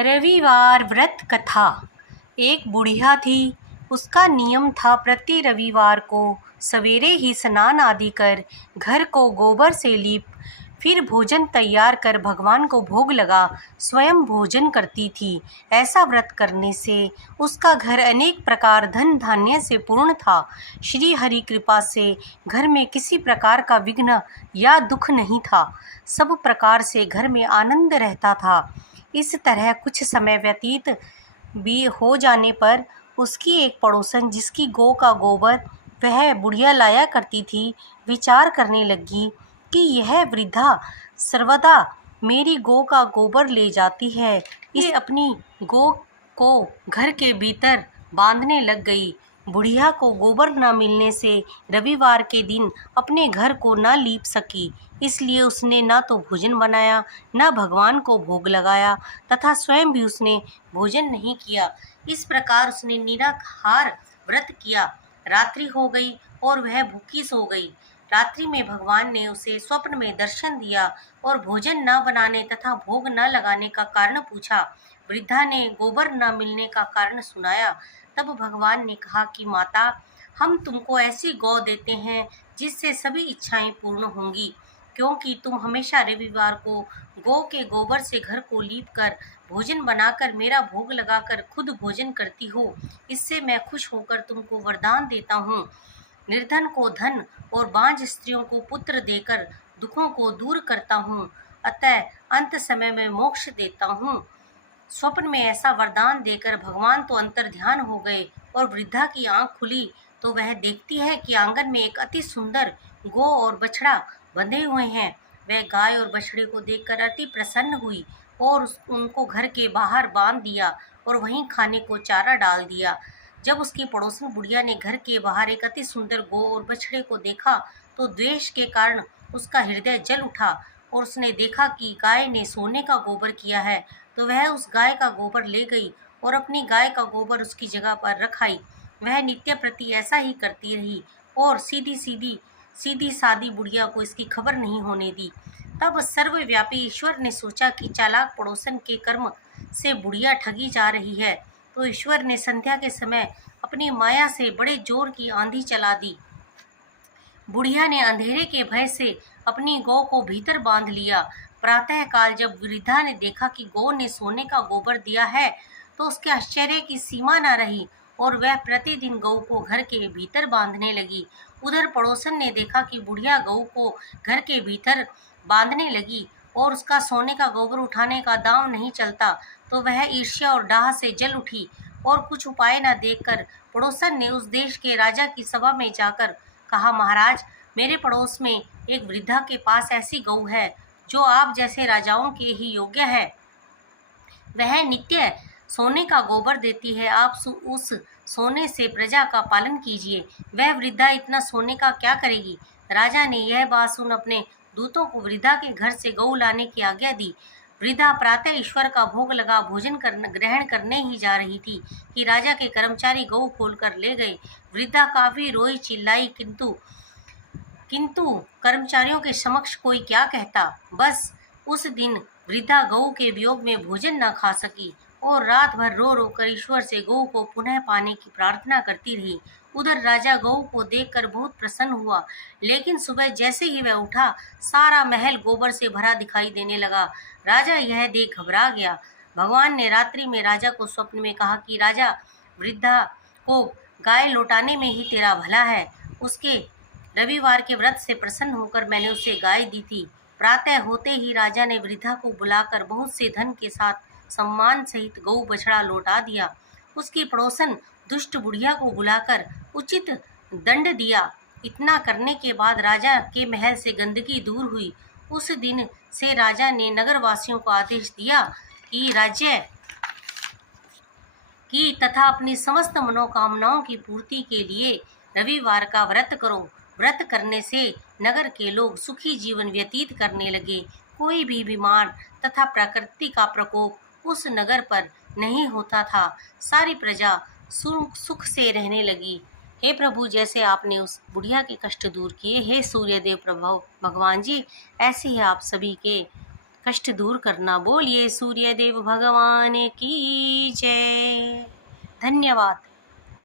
रविवार व्रत कथा। एक बुढ़िया थी। उसका नियम था प्रति रविवार को सवेरे ही स्नान आदि कर घर को गोबर से लीप फिर भोजन तैयार कर भगवान को भोग लगा स्वयं भोजन करती थी। ऐसा व्रत करने से उसका घर अनेक प्रकार धन धान्य से पूर्ण था। श्री हरि कृपा से घर में किसी प्रकार का विघ्न या दुख नहीं था। सब प्रकार से घर में आनंद रहता था। इस तरह कुछ समय व्यतीत भी हो जाने पर उसकी एक पड़ोसन, जिसकी गौ का गोबर वह बुढ़िया लाया करती थी, विचार करने लगी कि यह वृद्धा सर्वदा मेरी गौ का गोबर ले जाती है। इसे अपनी गौ को घर के भीतर बांधने लग गई। बुढ़िया को गोबर न मिलने से रविवार के दिन अपने घर को न लीप सकी, इसलिए उसने न तो भोजन बनाया, न भगवान को भोग लगाया तथा स्वयं भी उसने भोजन नहीं किया। इस प्रकार उसने निराहार व्रत किया। रात्रि हो गई और वह भूखी सो गई। रात्रि में भगवान ने उसे स्वप्न में दर्शन दिया और भोजन न बनाने तथा भोग न लगाने का कारण पूछा। वृद्धा ने गोबर न मिलने का कारण सुनाया। तब भगवान ने कहा कि माता, हम तुमको ऐसी गौ देते हैं जिससे सभी इच्छाएं पूर्ण होंगी, क्योंकि तुम हमेशा रविवार को गौ के गोबर से घर को लीप कर भोजन बनाकर मेरा भोग लगाकर खुद भोजन करती हो। इससे मैं खुश होकर तुमको वरदान देता हूँ। निर्धन को धन और बांझ स्त्रियों को पुत्र देकर दुखों को दूर करता हूँ, अतः अंत समय में मोक्ष देता हूँ। स्वप्न में ऐसा वरदान देकर भगवान तो अंतर्ध्यान हो गए और वृद्धा की आंख खुली तो वह देखती है कि आंगन में एक अति सुंदर गौ और बछड़ा बंधे हुए हैं। वह गाय और बछड़े को देखकर अति प्रसन्न हुई और उनको घर के बाहर बांध दिया और वहीं खाने को चारा डाल दिया। जब उसकी पड़ोसन बुढ़िया ने घर के बाहर एक अति सुंदर गौ और बछड़े को देखा तो द्वेष के कारण उसका हृदय जल उठा और उसने देखा कि गाय ने सोने का गोबर किया है, तो वह उस गाय का गोबर ले गई और अपनी गाय का गोबर उसकी जगह पर रख आई। वह नित्य प्रति ऐसा ही करती रही और सीधी सादी बुढ़िया को इसकी खबर नहीं होने दी। तब सर्वव्यापी ईश्वर ने सोचा कि चालाक पड़ोसन के कर्म से बुढ़िया ठगी जा रही है, तो ईश्वर ने संध्या के समय अपनी माया से बड़े जोर की आंधी चला दी। बुढ़िया ने अंधेरे के भय से अपनी गौ को भीतर बांध लिया। प्रातः काल जब वृद्धा ने देखा कि गौ ने सोने का गोबर दिया है तो उसके आश्चर्य की सीमा न रही और वह प्रतिदिन गौ को घर के भीतर बांधने लगी। उधर पड़ोसन ने देखा कि बुढ़िया गौ को घर के भीतर बांधने लगी और उसका सोने का गोबर उठाने का दांव नहीं चलता, तो वह ईर्ष्या और डाह से जल उठी और कुछ उपाय न देखकर पड़ोसन ने उस देश के राजा की सभा में जाकर कहा, महाराज, मेरे पड़ोस में एक वृद्धा के पास ऐसी गौ है जो आप जैसे राजाओं के ही योग्य है। वह नित्य सोने का गोबर देती है। आप उस सोने से प्रजा का पालन कीजिए। वह वृद्धा इतना सोने का क्या करेगी? राजा ने यह बात सुन अपने दूतों को वृद्धा के घर से गौ लाने की आज्ञा दी। वृद्धा प्रातः ईश्वर का भोग लगा भोजन ग्रहण करने ही जा रही थी कि राजा के कर्मचारी गौ खोलकर ले गए। वृद्धा काफी रोई चिल्लाई, किंतु कर्मचारियों के समक्ष कोई क्या कहता। बस उस दिन वृद्धा गौ के वियोग में भोजन न खा सकी और रात भर रो रो कर ईश्वर से गौ को पुनः पाने की प्रार्थना करती रही। उधर राजा गौ को देखकर बहुत प्रसन्न हुआ, लेकिन सुबह जैसे ही वह उठा सारा महल गोबर से भरा दिखाई देने लगा। राजा यह देख घबरा गया। भगवान ने रात्रि में राजा को स्वप्न में कहा कि राजा, वृद्धा को गाय लौटाने में ही तेरा भला है। उसके रविवार के व्रत से प्रसन्न होकर मैंने उसे गाय दी थी। प्रातः होते ही राजा ने वृद्धा को बुलाकर बहुत से धन के साथ सम्मान सहित गौ बछड़ा लौटा दिया। उसकी पड़ोसन दुष्ट बुढ़िया को बुलाकर उचित दंड दिया। इतना करने के बाद राजा के महल से गंदगी दूर हुई। उस दिन से राजा ने नगरवासियों को आदेश दिया कि राज्य की तथा अपनी समस्त मनोकामनाओं की पूर्ति के लिए रविवार का व्रत करो। व्रत करने से नगर के लोग सुखी जीवन व्यतीत करने लगे। कोई भी बीमार तथा प्रकृति का प्रकोप उस नगर पर नहीं होता था। सारी प्रजा सुख से रहने लगी। हे प्रभु, जैसे आपने उस बुढ़िया के कष्ट दूर किए, हे सूर्यदेव प्रभु भगवान जी, ऐसे ही आप सभी के कष्ट दूर करना। बोलिए सूर्य देव भगवान की जय। धन्यवाद।